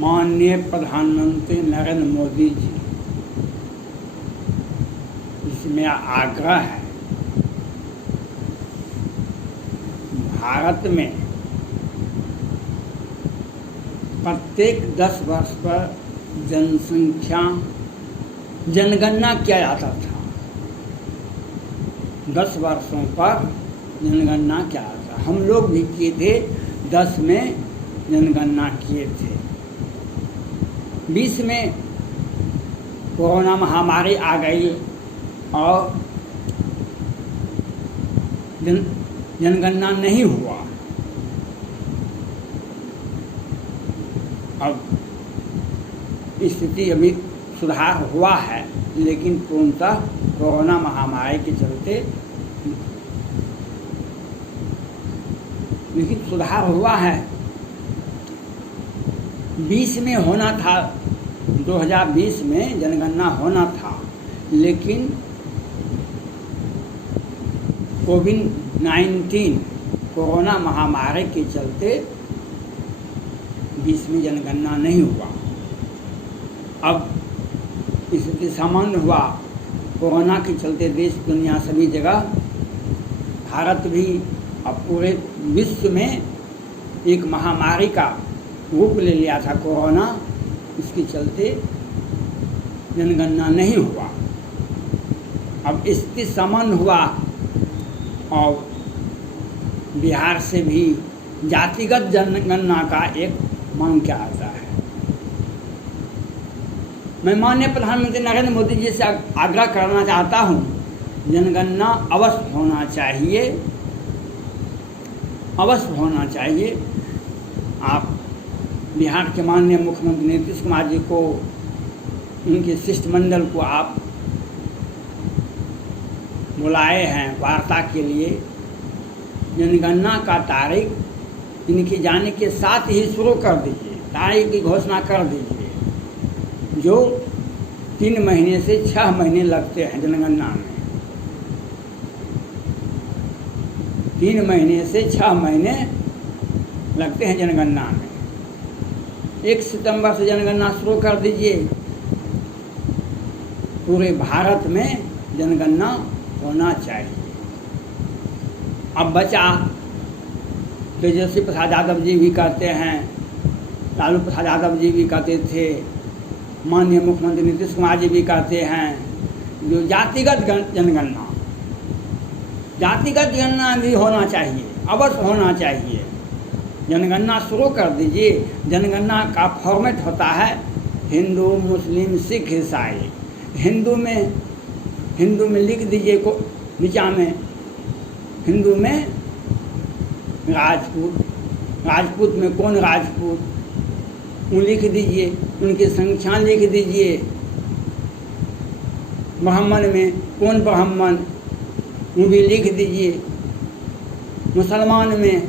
माननीय प्रधानमंत्री नरेंद्र मोदी जी, इसमें आग्रह है भारत में प्रत्येक 10 वर्ष पर जनगणना किया जाता था। 10 वर्षों पर जनगणना किया जाता। हम लोग भी किए थे, 10 में जनगणना किए थे। 20 में कोरोना महामारी आ गई और जनगणना नहीं हुआ। अब स्थिति अभी सुधार हुआ है, लेकिन पूर्णतः कोरोना महामारी के चलते लेकिन सुधार हुआ है। 20 में होना था, 2020 में जनगणना होना था, लेकिन कोविड-19 कोरोना महामारी के चलते 20 में जनगणना नहीं हुआ। अब स्थिति सामान्य हुआ। कोरोना के चलते देश दुनिया सभी जगह, भारत भी अब पूरे विश्व में एक महामारी का रूप ले लिया था कोरोना। इसके चलते जनगणना नहीं हुआ। अब स्थिति सामान्य हुआ और बिहार से भी जातिगत जनगणना का एक मांग किया जाता है। मैं माननीय प्रधानमंत्री नरेंद्र मोदी जी से आग्रह करना चाहता हूँ, जनगणना अवश्य होना चाहिए, अवश्य होना चाहिए। आप बिहार के माननीय मुख्यमंत्री नीतीश कुमार जी को, उनके शिष्टमंडल को आप बुलाए हैं वार्ता के लिए। जनगणना का तारीख इनके जाने के साथ ही शुरू कर दीजिए, तारीख की घोषणा कर दीजिए। जो 3 महीने से 6 महीने लगते हैं जनगणना में, 3 महीने से 6 महीने लगते हैं जनगणना में। 1 सितंबर से जनगणना शुरू कर दीजिए। पूरे भारत में जनगणना होना चाहिए। अब बचा, तेजस्वी प्रसाद यादव जी भी कहते हैं, लालू प्रसाद यादव जी भी कहते थे, माननीय मुख्यमंत्री नीतीश कुमार जी भी कहते हैं, जो जातिगत जनगणना, जातिगत जनगणना भी होना चाहिए, अवश्य होना चाहिए। जनगणना शुरू कर दीजिए। जनगणना का फॉर्मेट होता है हिंदू, मुस्लिम, सिख, ईसाई। हिंदू में लिख दीजिए को नीचा में, हिंदू में राजपूत में कौन राजपूत, वो लिख दीजिए, उनकी संख्या लिख दीजिए। ब्राह्मण में कौन ब्राह्मण, वो भी लिख दीजिए। मुसलमान लिख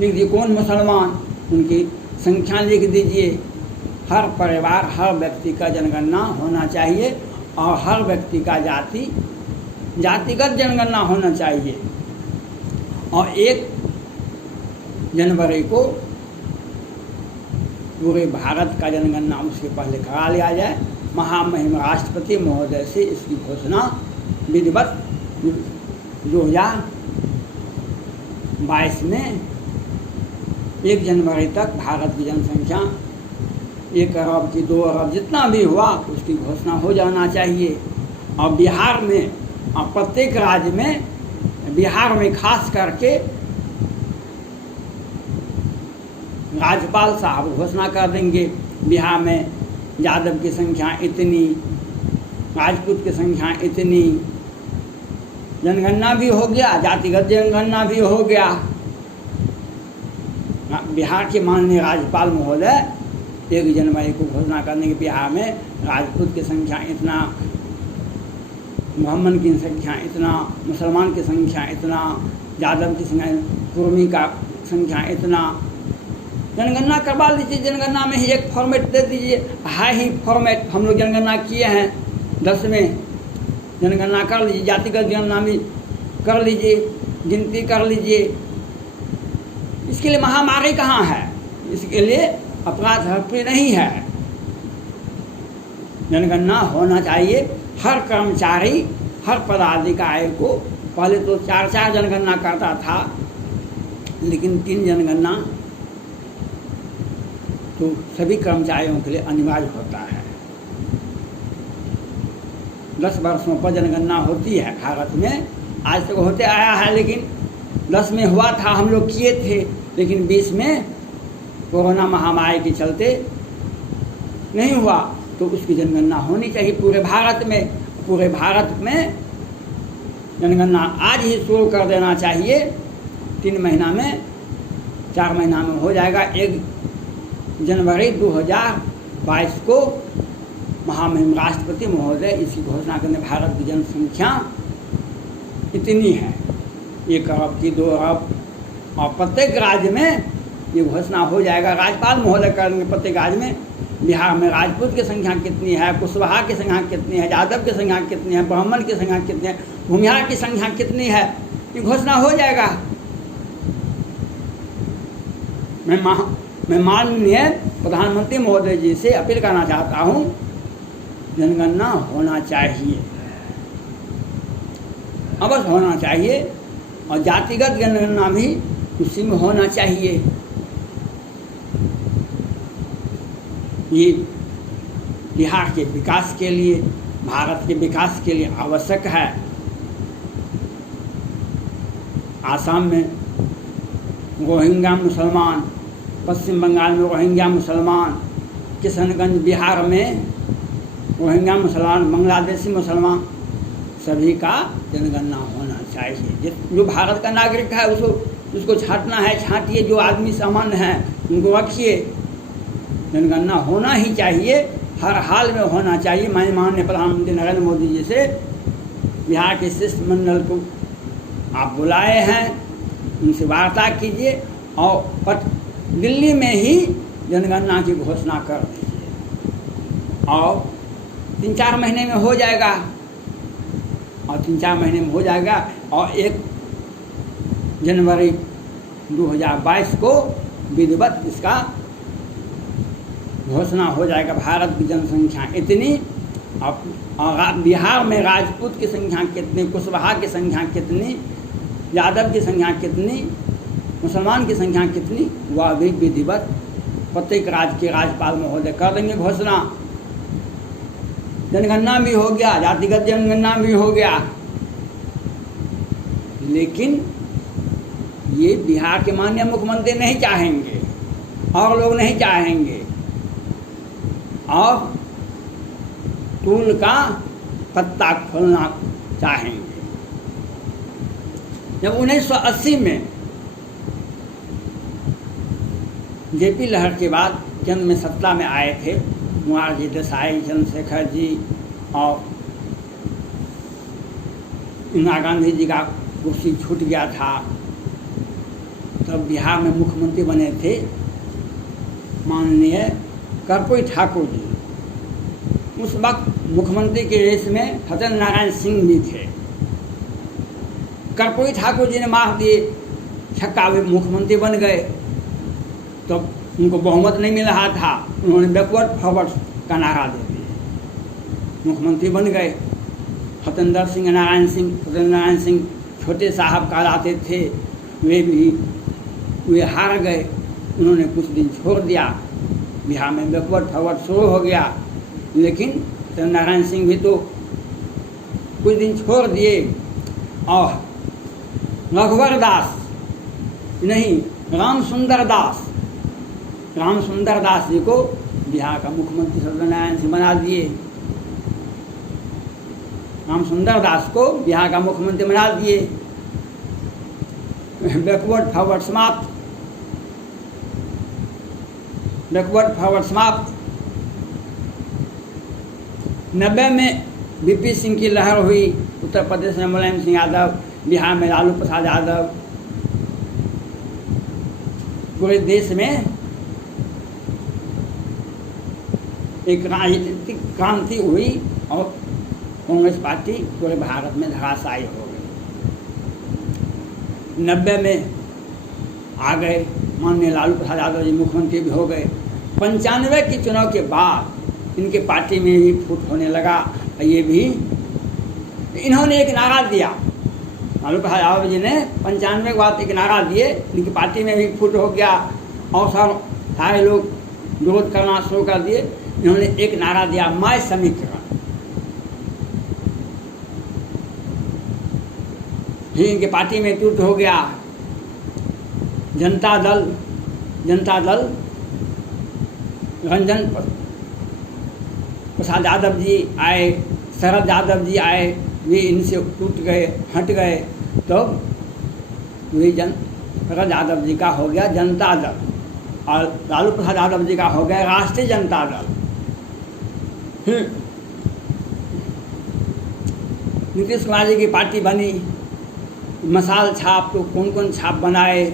दीजिए कौन मुसलमान, उनकी संख्या लिख दीजिए। हर परिवार, हर व्यक्ति का जनगणना होना चाहिए और हर व्यक्ति का जातिगत जनगणना होना चाहिए। और 1 जनवरी को पूरे भारत का जनगणना उसके पहले करा लिया जाए। महामहिम राष्ट्रपति महोदय से इसकी घोषणा विधिवत 2022 में 1 जनवरी तक भारत की जनसंख्या 1 अरब की 2 अरब जितना भी हुआ उसकी घोषणा हो जाना चाहिए। और बिहार में और प्रत्येक राज्य में, बिहार में खास करके राज्यपाल साहब घोषणा कर देंगे, बिहार में यादव की संख्या इतनी, राजपूत की संख्या इतनी। जनगणना भी हो गया, जातिगत जनगणना भी हो गया। बिहार के माननीय राज्यपाल महोदय 1 जनवरी को घोषणा करने के बिहार में राजपूत की संख्या इतना, ब्राह्मण की संख्या इतना, मुसलमान की संख्या इतना, यादव की संख्या, कुर्मी का संख्या इतना। जनगणना करवा लीजिए। जनगणना में ही एक फॉर्मेट दे दीजिए, है ही फॉर्मेट। हम लोग जनगणना किए हैं 10 में, जनगणना कर लीजिए, जातिगत जनगणना भी कर लीजिए, गिनती कर लीजिए। इसके लिए महामारी कहाँ है? इसके लिए अपराध हरप्रिय नहीं है। जनगणना होना चाहिए। हर कर्मचारी, हर पदाधिकारी को, पहले तो 4 जनगणना करता था, लेकिन 3 जनगणना तो सभी कर्मचारियों के लिए अनिवार्य होता है। 10 वर्षों पर जनगणना होती है भारत में, आज तक होते आया है, लेकिन 10 में हुआ था, हम लोग किए थे, लेकिन 20 में कोरोना महामारी के चलते नहीं हुआ। तो उसकी जनगणना होनी चाहिए पूरे भारत में। पूरे भारत में जनगणना आज ही शुरू कर देना चाहिए। 3 महीना में, 4 महीना में हो जाएगा। 1 जनवरी 2022 को महामहिम राष्ट्रपति महोदय इसकी घोषणा करने, भारत की जनसंख्या इतनी है, 1 अरब की, 2 अरब, और प्रत्येक राज्य में ये घोषणा हो जाएगा। राज्यपाल महोदय करेंगे प्रत्येक राज्य में। बिहार में राजपूत की संख्या कितनी है, कुशवाहा की संख्या कितनी है, यादव की संख्या कितनी है, ब्राह्मण की संख्या कितनी है, भूमिहार की संख्या कितनी है, ये घोषणा हो जाएगा। मैं माननीय प्रधानमंत्री महोदय जी से अपील करना चाहता हूँ, जनगणना होना चाहिए, अवश्य होना चाहिए। और जातिगत जनगणना भी उसी में होना चाहिए। ये बिहार के विकास के लिए, भारत के विकास के लिए आवश्यक है। आसाम में रोहिंग्या मुसलमान, पश्चिम बंगाल में रोहिंग्या मुसलमान, किशनगंज बिहार में रोहिंग्या मुसलमान, बांग्लादेशी मुसलमान, सभी का जनगणना होना चाहिए। जो भारत का नागरिक है उसको छांटना है, छांटिए। जो आदमी सामान्य हैं उनको रखिए। जनगणना होना ही चाहिए, हर हाल में होना चाहिए। मैं माननीय प्रधानमंत्री नरेंद्र मोदी जी से बिहार के शिष्टमंडल को आप बुलाए हैं, उनसे वार्ता कीजिए और दिल्ली में ही जनगणना की घोषणा कर दीजिए और 3-4 महीने में हो जाएगा। और 3-4 महीने में हो जाएगा और 1 जनवरी 2022 को विधिवत इसका घोषणा हो जाएगा। भारत की जनसंख्या इतनी, और बिहार में राजपूत की संख्या कितनी, कुशवाहा की संख्या कितनी, यादव की संख्या कितनी, मुसलमान की संख्या कितनी, वह भी विधिवत प्रत्येक राज्य के राज्यपाल महोदय कर देंगे घोषणा। जनगणना भी हो गया, जातिगत जनगणना भी हो गया, लेकिन ये बिहार के माननीय मुख्यमंत्री नहीं चाहेंगे और लोग नहीं चाहेंगे, और टूल का पत्ता खोलना चाहेंगे। जब 1980 में जेपी लहर के बाद केंद्र में सत्ता में आए थे मोरारजी देसाई, चंद्रशेखर जी और इंदिरा गांधी जी का कुर्सी छूट गया था, तब बिहार में मुख्यमंत्री बने थे माननीय कर्पूरी ठाकुर जी। उस वक्त मुख्यमंत्री के रेस में सत्येंद्र नारायण सिंह भी थे। कर्पूरी ठाकुर जी ने मार दिए, छक्का भी मुख्यमंत्री बन गए। तो उनको बहुमत नहीं मिल रहा था, उन्होंने बैकवर्ड फॉरवर्ड का नारा दे दिया, मुख्यमंत्री बन गए। सत्येंद्र नारायण सिंह छोटे साहब कहलाते थे, वे हार गए। उन्होंने कुछ दिन छोड़ दिया, बिहार में बैकवर्ड फॉरवर्ड शुरू हो गया। लेकिन सत्येंद्र नारायण सिंह भी तो कुछ दिन छोड़ दिए और रघुवर दास नहीं, राम सुंदर दास जी को बिहार का मुख्यमंत्री सत्येंद्र नारायण सिंह बना दिए। राम सुंदर दास को बिहार का मुख्यमंत्री बना दिए। बैकवर्ड फॉरवर्ड समाप्त। 90 में बीपी सिंह की लहर हुई, उत्तर प्रदेश में मुलायम सिंह यादव, बिहार में लालू प्रसाद यादव। पूरे देश में एक राजनीतिक क्रांति हुई और कांग्रेस पार्टी पूरे भारत में धराशायी हो गई। 90 में आ गए, माननीय लालू प्रसाद यादव जी मुख्यमंत्री भी हो गए। 95 के चुनाव के बाद इनके पार्टी में भी फूट होने लगा। ये भी इन्होंने एक नारा दिया, लालू प्रसाद यादव जी ने 95 के बाद एक नारा दिए, इनकी पार्टी में भी फूट हो गया और सारे लोग विरोध करना शुरू कर दिए। इन्होंने एक नारा दिया, मैं समीकरण। फिर इनके पार्टी में टूट हो गया। जनता दल रंजन प्रसाद यादव जी आए, शरद यादव जी आए, वे इनसे टूट गए, हट गए। तो वही शरद यादव जी का हो गया जनता दल और लालू प्रसाद यादव जी का हो गया राष्ट्रीय जनता दल। नीतीश कुमार जी की पार्टी बनी, मसाल छाप तो कौन कौन छाप बनाए।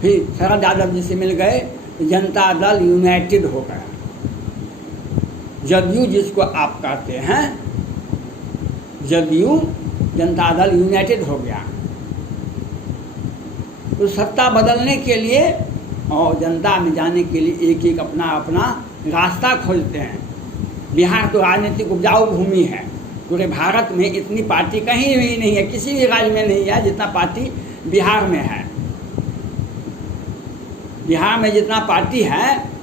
फिर शरद यादव जी से मिल गए, जनता दल यूनाइटेड हो गया। जदयू जिसको आप कहते हैं, जदयू जनता दल यूनाइटेड हो गया। तो सत्ता बदलने के लिए और जनता में जाने के लिए एक एक अपना अपना रास्ता खोजते हैं। बिहार तो राजनीतिक उपजाऊ भूमि है। पूरे भारत में इतनी पार्टी कहीं भी नहीं है, किसी भी राज्य में नहीं है जितना पार्टी बिहार में है। बिहार में जितना पार्टी है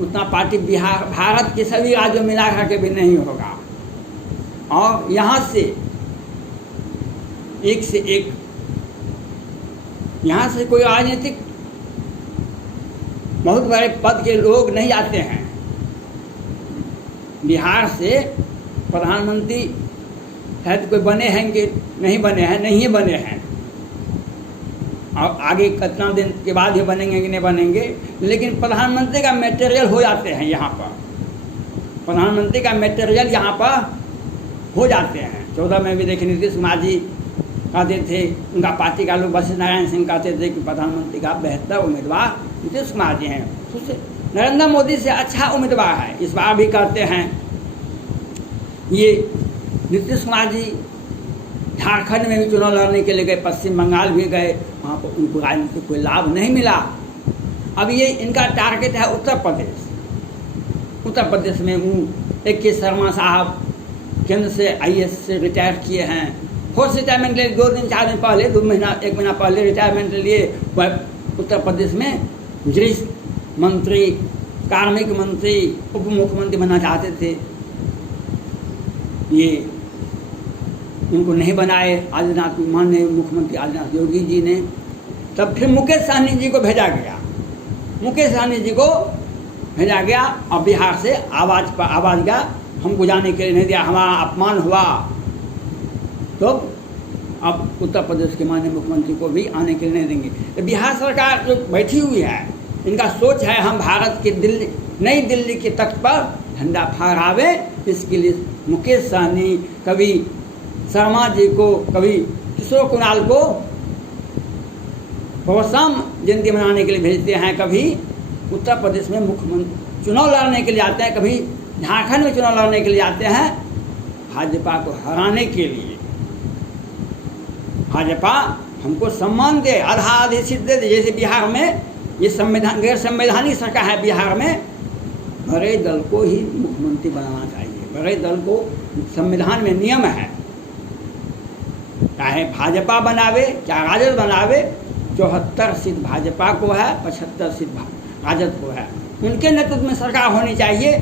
उतना पार्टी बिहार भारत के सभी राज्यों मिला करके भी नहीं होगा। और यहाँ से एक यहाँ से कोई राजनीतिक बहुत बड़े पद के लोग नहीं आते हैं। बिहार से प्रधानमंत्री शायद कोई बने हैं कि नहीं बने हैं, नहीं बने हैं। और आगे कितना दिन के बाद ही बनेंगे कि नहीं बनेंगे, लेकिन प्रधानमंत्री का मटेरियल हो जाते हैं यहाँ पर। प्रधानमंत्री का मटेरियल यहाँ पर हो जाते हैं। 14 में भी देखे नीतीश कुमार जी कहते थे, उनका पार्टी का लोग वशिष्ठ नारायण सिंह कहते थे कि प्रधानमंत्री का बेहतर उम्मीदवार नीतीश कुमार जी हैं, उससे नरेंद्र मोदी से अच्छा उम्मीदवार है। इस बार भी कहते हैं। ये नीतीश कुमार जी झारखंड में भी चुनाव लड़ने के लिए गए, पश्चिम बंगाल भी गए, वहाँ पर उनको राजनीतिक कोई लाभ नहीं मिला। अब ये इनका टारगेट है उत्तर प्रदेश। उत्तर प्रदेश में AK शर्मा साहब केंद्र से IAS से रिटायर किए हैं। फोर्स रिटायरमेंट लिए 2 दिन 4 दिन पहले, 1 महीना पहले रिटायरमेंट लिए। उत्तर प्रदेश में गृह मंत्री, कार्मिक मंत्री, उप मुख्यमंत्री बनना चाहते थे। ये उनको नहीं बनाए आदित्यनाथ, माननीय मुख्यमंत्री आदित्यनाथ योगी जी ने। तब फिर मुकेश सहनी जी को भेजा गया। मुकेश सहनी जी को भेजा गया और बिहार से आवाज़ गया, हमको जाने के लिए नहीं दिया, हमारा अपमान हुआ। तो अब उत्तर प्रदेश के माननीय मुख्यमंत्री को भी आने के लिए नहीं देंगे। तो बिहार सरकार जो बैठी हुई है, इनका सोच है हम भारत के नई दिल्ली के तख्त पर झंडा फहरावे। इसके लिए मुकेश सहनी कभी शर्मा जी को, कभी किशोर कुणाल को बहुसम जयंती मनाने के लिए भेजते हैं, कभी उत्तर प्रदेश में मुख्यमंत्री चुनाव लड़ने के लिए आते हैं, कभी झारखंड में चुनाव लड़ने के लिए आते हैं, भाजपा को हराने के लिए। भाजपा हमको सम्मान दे, आधा आधी सीट दे। जैसे बिहार में ये गैर संवैधानिक सरकार है, बिहार में बड़े दल को ही मुख्यमंत्री बनाना चाहिए। बड़े दल को संविधान में नियम है, चाहे भाजपा बनावे चाहे राजद बनावे, 74 सीट भाजपा को है, 75 सीट राजद को है। उनके नेतृत्व में सरकार होनी चाहिए।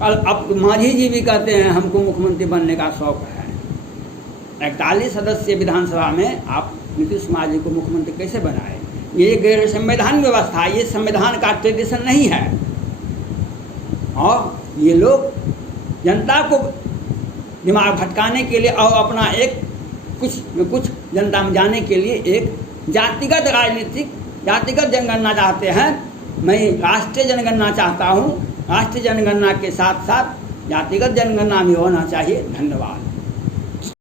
अब मांझी जी भी कहते हैं हमको मुख्यमंत्री बनने का शौक है। 41 सदस्यीय विधानसभा में आप नीतीश कुमार जी को मुख्यमंत्री कैसे बनाए? ये गैर संवैधानिक व्यवस्था, ये संविधान का ट्रेडिशन नहीं है। और ये लोग जनता को दिमाग भटकाने के लिए और अपना एक कुछ जनता में जाने के लिए एक जातिगत जनगणना चाहते हैं। मैं राष्ट्रीय जनगणना चाहता हूँ। राष्ट्रीय जनगणना के साथ साथ जातिगत जनगणना भी होना चाहिए। धन्यवाद।